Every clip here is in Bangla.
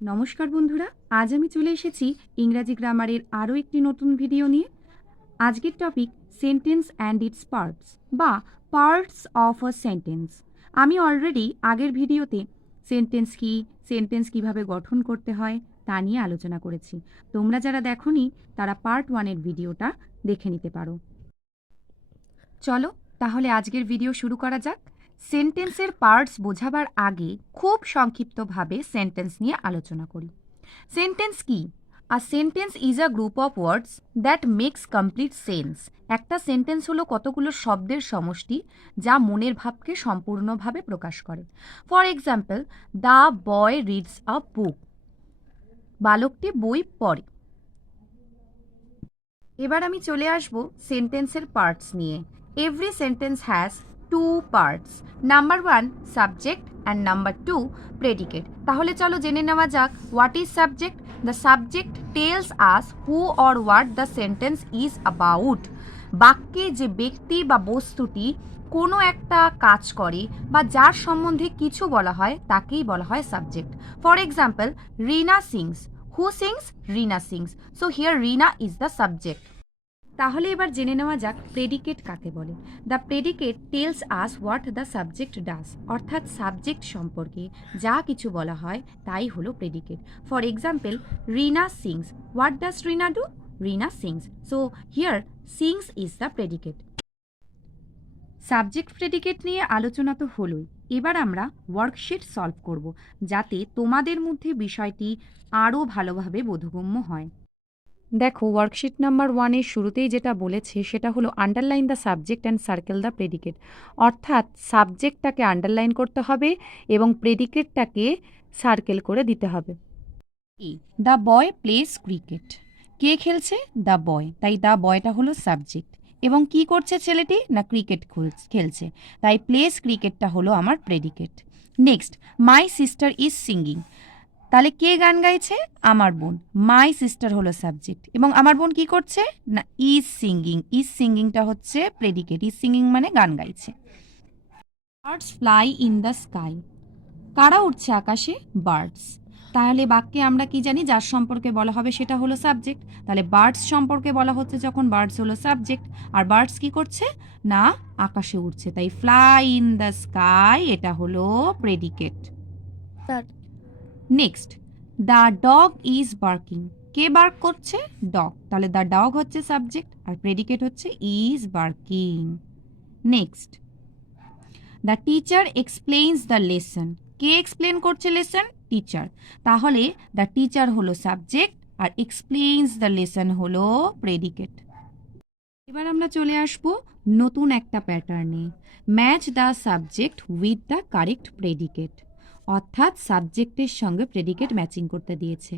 নমস্কার বন্ধুরা, আজ আমি চলে এসেছি ইংরাজি গ্রামারের আরও একটি নতুন ভিডিও নিয়ে। আজকের topic sentence and it's parts বা পার্টস অফ আ সেন্টেন্স। আমি অলরেডি আগের ভিডিওতে সেন্টেন্স কীভাবে গঠন করতে হয় তা নিয়ে আলোচনা করেছি। তোমরা যারা দেখোনি তারা পার্ট 1-এর ভিডিওটা দেখে নিতে পারো। চলো তাহলে আজকের ভিডিও শুরু করা যাক। সেন্টেন্সের পার্টস বোঝাবার আগে খুব সংক্ষিপ্তভাবে সেন্টেন্স নিয়ে আলোচনা করি। সেন্টেন্স কি? A sentence is a group of words that makes complete sense. একটা সেন্টেন্স হলো কতগুলো শব্দের সমষ্টি যা মনের ভাবকে সম্পূর্ণভাবে প্রকাশ করে। For example, the boy reads a book. বালকটি বই পড়ে। এবার আমি চলে আসব সেন্টেন্সের পার্টস নিয়ে। Every sentence has to parts, number 1 subject and number 2 predicate. তাহলে চলো জেনে নেওয়া যাক what is subject. The subject tells us who or what the sentence is about. বাক্যে যে ব্যক্তি বা বস্তুটি কোনো একটা কাজ করে বা যার সম্বন্ধে কিছু বলা হয় তাকেই বলা হয় subject. For example, Rina sings. Who sings? Rina sings. So here Rina is the subject. তাহলে এবার জেনে নেওয়া যাক প্রেডিকেট কাকে বলে। The predicate tells us what the subject does. অর্থাৎ সাবজেক্ট সম্পর্কে যা কিছু বলা হয় তাই হলো predicate. For example, Rina sings. What does Rina do? Rina sings. So here sings is the predicate. Subject predicate নিয়ে আলোচনা তো হলোই। এবার আমরা ওয়ার্কশিট সলভ করব যাতে তোমাদের মধ্যে বিষয়টি আরও ভালোভাবে বোধগম্য হয়। দেখো, ওয়ার্কশিট নাম্বার 1-এর শুরুতেই যেটা বলেছে সেটা হলো underline the subject and circle the predicate. অর্থাৎ সাবজেক্টটাকে আন্ডারলাইন করতে হবে এবং প্রেডিকেটটাকে সার্কেল করে দিতে হবে। The boy plays cricket. কে খেলছে? The boy. তাই দ্য বয়টা হলো সাবজেক্ট। এবং কি করছে ছেলেটি? না ক্রিকেট খেলছে। তাই প্লেস ক্রিকেটটা হলো আমার predicate. Next, my sister is singing. তাহলে কে গান গাইছে? আমার বোন। মাই সিস্টার হলো সাবজেক্ট এবং আমার বোন কি করছে? না ইজ সিঙ্গিং। ইজ সিঙ্গিংটা হচ্ছে প্রেডিকেট। ইজ সিঙ্গিং মানে গান গাইছে। Birds fly in the sky. কারা উঠছে আকাশে? বার্ডস। তাহলে বাক্যে আমরা কি জানি? যার সম্পর্কে বলা হবে সেটা হলো সাবজেক্ট। তাহলে বার্ডস সম্পর্কে বলা হচ্ছে যখন বার্ডস হলো সাবজেক্ট, আর বার্ডস কি করছে? না আকাশে উঠছে। তাই ফ্লাই ইন দ্য স্কাই এটা হলো predicate. Next, the dog is barking. কে বার্ক করছে? ডগ। তাহলে দ্য ডগ হচ্ছে সাবজেক্ট আর প্রেডিকেট হচ্ছে is barking. Next, the teacher explains the lesson. কে এক্সপ্লেন করছে লেসন? টিচার। তাহলে দ্য টিচার হলো সাবজেক্ট আর এক্সপ্লেইনস দ্য লেসন হলো প্রেডিকেট। এবার আমরা চলে আসব নতুন একটা প্যাটার্নে। Match the subject with the correct predicate. অর্থাৎ সাবজেক্টের সঙ্গে প্রেডিকেট ম্যাচিং করতে দিয়েছে।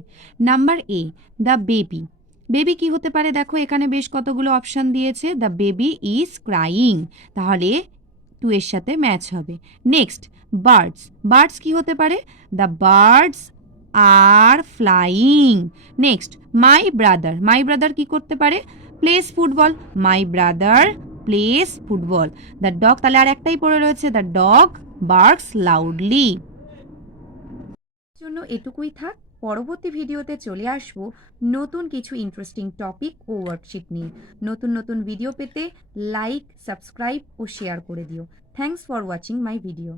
Number A, the baby. Baby কি হতে পারে? দেখো এখানে বেশ কতগুলো অপশান দিয়েছে। The baby is crying. তাহলে 2 এর সাথে ম্যাচ হবে। Next, birds. বার্ডস কি হতে পারে? The birds are flying. Next, my brother. My brother কি করতে পারে? Plays football. My brother plays football. The dog, তাহলে আর একটাই পড়ে রয়েছে, দ্য ডগ বার্কস লাউডলি। জন্য এটুকুই থাক। পরবর্তী ভিডিওতে চলে আসব নতুন কিছু ইন্টারেস্টিং টপিক ও ওয়ার্কশিট নিয়ে। নতুন নতুন ভিডিও পেতে লাইক, সাবস্ক্রাইব ও শেয়ার করে দিও। Thanks for watching my video.